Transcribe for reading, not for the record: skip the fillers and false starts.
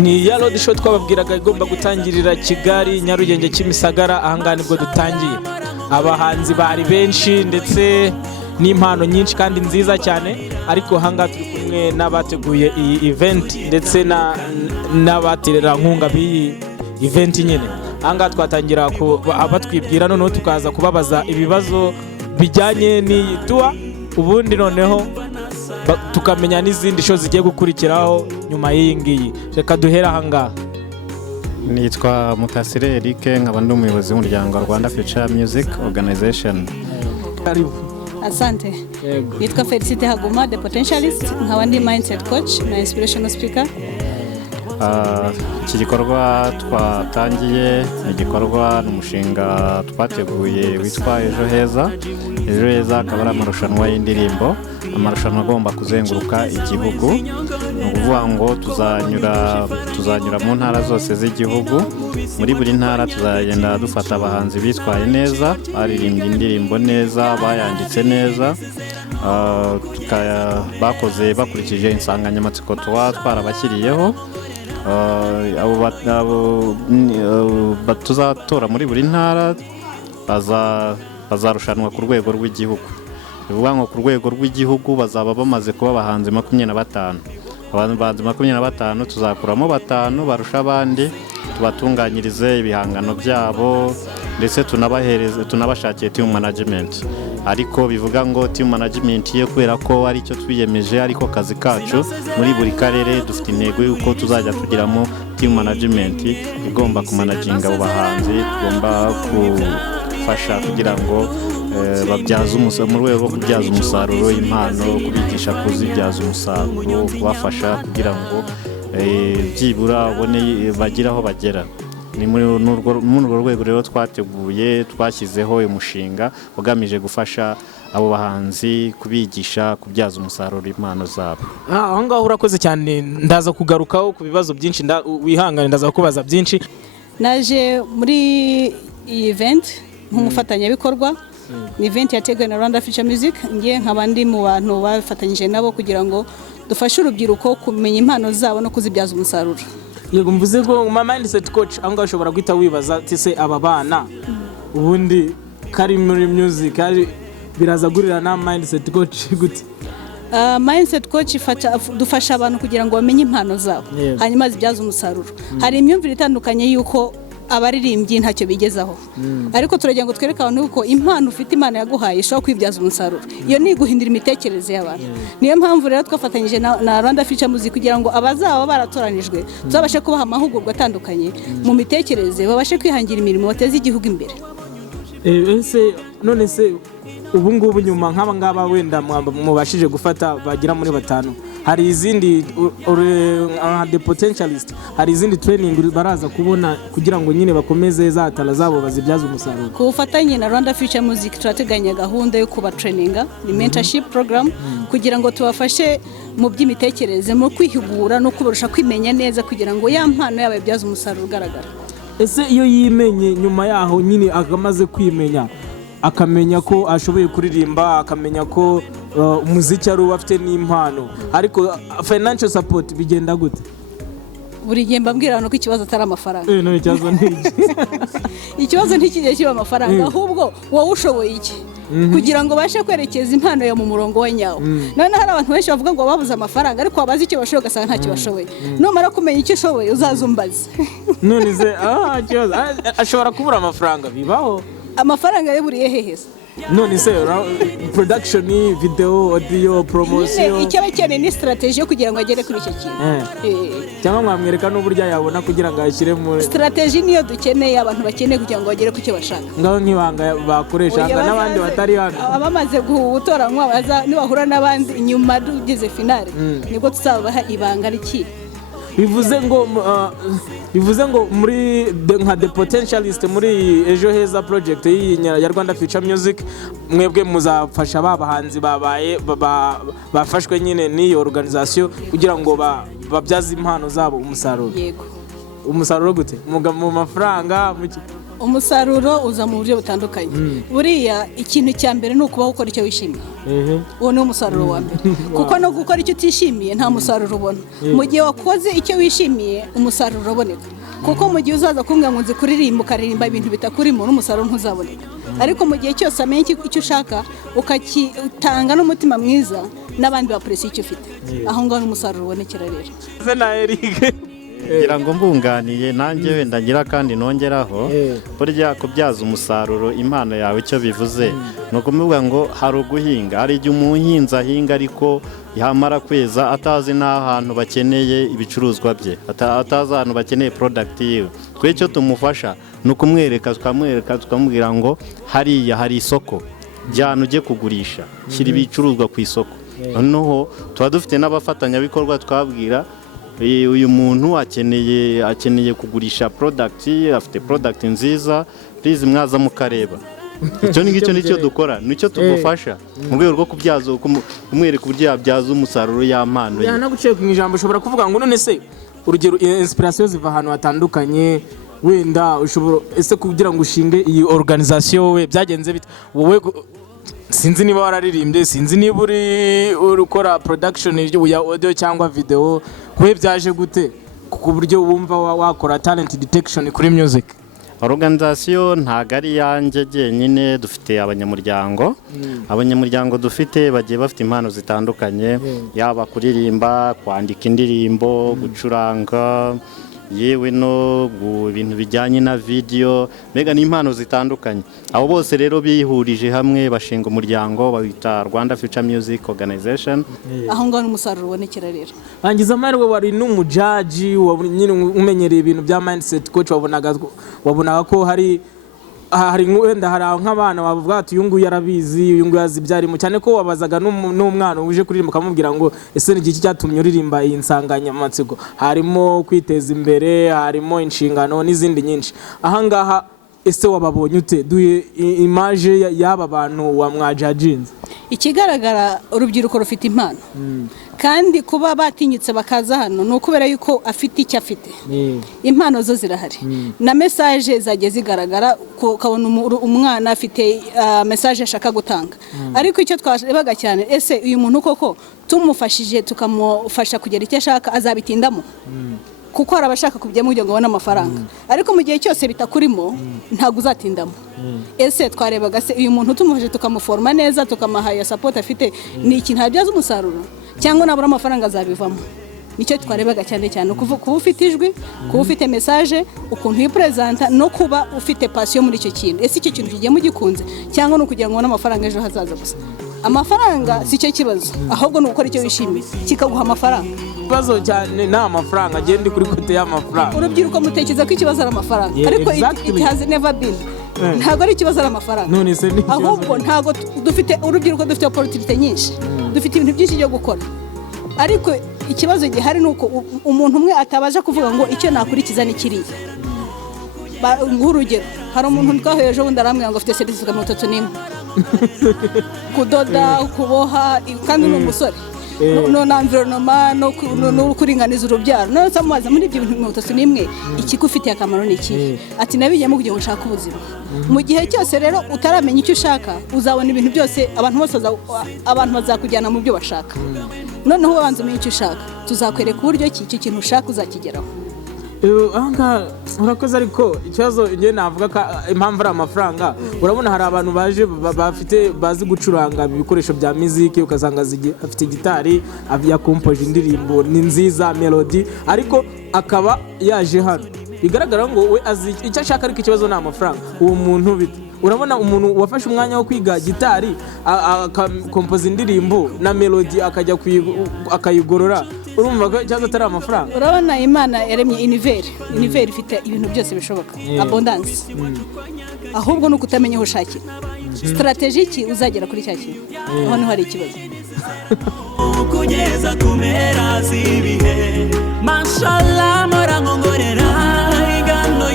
ni ya road show twababwiraga igomba gutangirira Kigali Nyarugenge Kimisagara. Ahangaha nibwo dutangiye, abahanzi bari benshi ndetse n'impano nyinshi kandi nziza cyane, ariko ahangaha turi kumwe n'abateguye iyi event ndetse n'abaterera nkunga b'iyi event nyine. Ahangaha twatangira abatwibwira, noneho tukaza kubabaza ibibazo bijyanye n'iyi tour, ubundi noneho tukamenya n'izindi show zigiye gukurikiraho nyuma y'iyi ngiyi. Reka duhera ahangaha. Nitwa Mukasire Eric, nkaba ndi umuyobozi w'umuryango wa Rwanda Future Music Organization. Karibu. Asante. Nitwa Felicite Haguma, the potentialist, nkaba ndi mindset coach na inspirational speaker. Iki gikorwa twatangiye ni igikorwa n'umushinga twateguye witwa Ejo Heza. Ejo Heza akaba ari amarushanwa y'indirimbo, amarushanwa agomba kuzenguruka igihugu. Ni ukuvuga ngo tuzanyura mu ntara zose z'igihugu. Muri buri ntara tuzagenda dufata abahanzi bitwaye neza, baririmbye indirimbo neza, bayanditse neza, bakoze bakurikije insanganyamatsiko twarabashyiriyeho. Tuzatora muri buri ntara bazarushanwa ku rwego rw'igihugu. Bivuga ngo ku rwego rw'igihugu bazaba bamaze kuba abahanzi 25. Abahanzi 25 tuzakuramo 5 barusha abandi, tubatunganyirize ibihangano byabo ndetse tunabashakiye team management. Ariko bivuga ngo team management ye kubera ko ari cyo twiyemeje, ariko kazi kacu muri buri karere dufite intego yuko tuzajya tugiramo team management igomba kumanaginga abo bahanzi, tugomba kufasha kugira ngo babyaza umusaruro, mu rwego rwo kubyaza umusaruro impano, kubigisha kuzibyaza umusaruro, kubafasha kugira ngo byibura bagire aho bagera. Ni muri urwo rwego rero twateguye, twashyizeho umushinga ugamije gufasha abo bahanzi, kubigisha kubyaza umusaruro impano zabo. Aho ngaho urakoze cyane, ndaza kugarukaho ku bibazo byinshi, wihangane ndaza kubaza byinshi. Naje muri iyi event nk'umufatanyabikorwa. Ni event yateguwe na Rwanda Future Music, ngiye nk'abandi mu bantu bafatanyije nabo kugira ngo dufashe urubyiruko kumenya impano zabo no kuzibyaza umusaruro. Yego, mvuze ngo mindset coach, aho ngaho ushobora guhita wibaza ati se aba bana ubundi kari muri music birazagurira na mindset coach gute? Mindset coach dufasha abantu kugira ngo bamenye impano zabo, hanyuma zibyaza umusaruro. Hari imyumvire itandukanye yuko abaririmbyi ntacyo bigezaho, ariko turagira ngo twereke abantu ko impano ufite, Imana yaguhaye ishobora kwibyaza umusaruro. Iyo ni guhindura imitekerereze y'abantu. Niyo mpamvu rero twafatanyije na Rwanda Future Music kugira ngo abazaba baratoranijwe tuzabashe kubaha amahugurwa atandukanye mu mitekerereze, babashe kwihangira imirimo, bateze igihugu imbere. Ese none se ubu ngubu nyuma nk'aba ngaba wenda mubashije gufata bagira muri 5, hari izindi the potentialist, hari izindi training baraza kubona kugira ngo nyine bakomeze za tala zabo bazibyaza umusaruro? Ku bufatanye na Rwanda Future Music turateganya gahunda yo kuba traininga, ni mentorship program, kugira ngo tubafashe mu by'imitekerereze, mu kwihugura no kubarusha kwimenya neza kugira ngo ya mpano yabo ibyaza umusaruro ugaragara. Ese iyo yimenye nyuma yaho nyine akamaze kwimenya, akamenya ko ashoboye kuririmba, akamenya ko umuziki ari afite n'impano, ariko financial support bigenda gute? Buri gihe mbabwira ko ikibazo atari amafaranga. No, ikibazo ni ikibazo ntikijye kiba amafaranga, ahubwo wowe ushoboye iki kugira ngo bashe kwerekeza impano yo mu murongo wa nyawo. None hari abantu benshi bavuga ngo babuze amafaranga, ariko wabazi icyo bashoboye ugasanga ntacyo bashoboye. Numara kumenya icyo ushoboye uzazumbaze. None se ikibazo ashobora kubura amafaranga, bibaho? Amafaranga yaburiye hehese. None se production, video, audio, promotion, icyo bakeneye ni strategy yo kugira ngo agere kuri icyo kintu. Cyangwa mwamwereka n'uburyo yabona kugira ngo ashyire muri strategy niyo dukeneye, abantu bakeneye kugira ngo bagere ku cyo bashaka. Ngaho nk'ibanga bakoresha n'abandi batari hano, abamaze gutoranywa nibahura n'abandi nyuma tugeze finale, nibwo tuzabaha ibanga riki. bivuze ngo muri nka the potentialist muri Ejo Heza project ya Rwanda Future Music, mwebwe muzafasha babahanzi bafashwe nyine n'iyo organization kugira ngo babyaze impano zabo umusaruro. Yego. Umusaruro gute? Mu mafaranga umusaruro uza mu buryo butandukanye. Buriya ikintu cya mbere ni ukubaho ukora icyo wishimiye. Uwo ni umusaruro wa mbere. Kuko no gukora icyo utishimiye nta musaruro ubona. Mu gihe wakoze icyo wishimiye umusaruro uraboneka. Kuko mu gihe uzaza kumbwira ngo nzi kuririmba ukaririmba ibintu bitakurimo n'umusaruro ntuzaboneka. Ariko mu gihe cyose amenye icyo ushaka ukakitanga n'umutima mwiza n'abandi bapresi icyo ufite, aho ngaho n'umusaruro ubonekera rero. Na Eric ngira ngo mbunganiye nanjye wenda ngira kandi nongeraho burya kubyaza umusaruro impano yawe icyo bivuze ni ukuvuga ngo hari uguhinga, hari igihe umuhinzi ahinga ariko yamara kweza atazi n'ahantu bakeneye ibicuruzwa bye, atazi ahantu bakeneye product yiwe. Twe icyo tumufasha ni ukumwereka, tukamubwira ngo hariya hari isoko, jyana ujye kugurisha, shyira ibicuruzwa ku isoko. Noneho tuba dufite n'abafatanyabikorwa twabwira uyu muntu akeneye kugurisha product, afite product nziza, please mwaza mukareba. Icyo nicyo dukora, nicyo tugufasha mu rwego rwo kubyaza, kumwereka uburyo yabyaza umusaruro y'ampano. Naguciye ku ijambo ushobora kuvuga ngo none se urugero inspiration ziva ahantu hatandukanye, wenda ushobora ese kugira ngo ushinge iyi organisation we byagenze bite? Wowe sinzi niba wararirimbye, sinzi niba uri ukora production ya audio cyangwa video, we byaje gute ku buryo wumva wakora talent detection kuri music? Organisation ntago ari yanjye jyenyine, dufite abanyamuryango dufite bagiye bafite impano zitandukanye, yaba kuririmba, kwandika indirimbo, gucuranga, yewe no ibintu bijyanye na video, mbega ni impano zitandukanye. Abo bose rero bihurije hamwe bashinga umuryango bawita Rwanda Future Music Organization. Aho ngaho umusaruro ubonekera rero. Bangiza amahirwe wari n'umujaji, nyine umenyereye ibintu bya mindset coach, wabonaga ko hari wenda hari nk'abana bavuga ati uyu nguyu yarabizi, uyu nguyu azi ibyarimo, cyane ko wabazaga n'umwana uje kuririmba ukamubwira ngo ese ni iki cyatumye uririmba iyi nsanganyamatsiko. Harimo kwiteza imbere, harimo inshingano n'izindi nyinshi. Ahangaha ese wababonye ute? Duhe image y'aba bantu wa mwajajinze. Ikigaragara urubyiruko rufite impano, kandi kuba batinyutse bakaza hano ni ukubera yuko afite icyo afite. Impano zo zirahari, na message zagiye zigaragara, ukabona umwana afite message ashaka gutanga. Ariko icyo twarebaga cyane, ese uyu muntu koko tumufashije tukamufasha kugera icyo ashaka azabitindamo? Kuko hari abashaka kujyamo kugira ngo babone amafaranga, ariko mu gihe cyose bitakurimo ntabwo uzatindamo. Ese twarebaga se uyu muntu tumufashe tukamuforma neza, tukamaha ya support afite, ni ikintu habyaza umusaruro cyangwa nabura amafaranga azabivamo? Nicyo twarebaga cyane kuva kuba ufite ijwi, kuba ufite message, ukuntu yipresenta, no kuba ufite passion muri icyo kintu. Ese icyo kintu kigiye mugikunze cyangwa no kugira ngo ubone amafaranga ejo hazaza gusa? Amafaranga si cyo kibazo, ahubwo ni ukora icyo wishimiye kikaguha amafaranga. Ikibazo cyane ni amafaranga, agenda kuri kote y'amafaranga. Urubyiruko mutekereza ko ikibazo ari amafaranga, ariko it has never been. Ntabwo ari ikibazo ari amafaranga, ahubwo ntabwo dufite urubyiruko, dufite opportunity nyinshi, dufite ibintu byinshi byo gukora, ariko ikibazo gihari nuko umuntu umwe atabaje kuvuga ngo icyo nakurikiza ni kiriya. Nk'urugero, hari umuntu twahereje ubundi arambwira ngo afite certificate 31 kudoda, kuboha, kandi ni umusore, no environment, no kuringaniza urubyaro. None samubaza muri ibyo bintu 31 ikigufitiye akamaro ni iki? Ati nabijyemo kugira ngo nshaka ubuzima. Mu gihe cyose rero utaramenya icyo ushaka, uzabona ibintu byose, abantu bazakujyana mu byo bashaka. Noneho ubanza umenye icyo ushaka, tuzakwereka uburyo icyo kintu ushaka uzakigeraho. Anga urakoze, ariko ikibazo ngiye navuga ko impamvu ari amafaranga. Urabona hari abantu baje bazi gucuranga ibikoresho bya muziki, ukazanga afite gitari, ya compoje indirimbo ni nziza, melody, ariko akaba yaje hano bigaragara ngo we azi icyo ashaka, ariko ikibazo ni amafaranga. Uwo muntu bite? Urabona umuntu wafashe umwanya wo kwiga gitari, akompoza indirimbo na melody, akajya akayigorora, urumva ko cyaza atari amafaranga? Urabona Imana yaremye univers ifite ibintu byose bishoboka, abundance. Ahubwo no kutamenya aho ushakira strategy uzagera kuri cya kintu, aho niho hari ikibazo. Kugeza kumera zibihe, mashallah.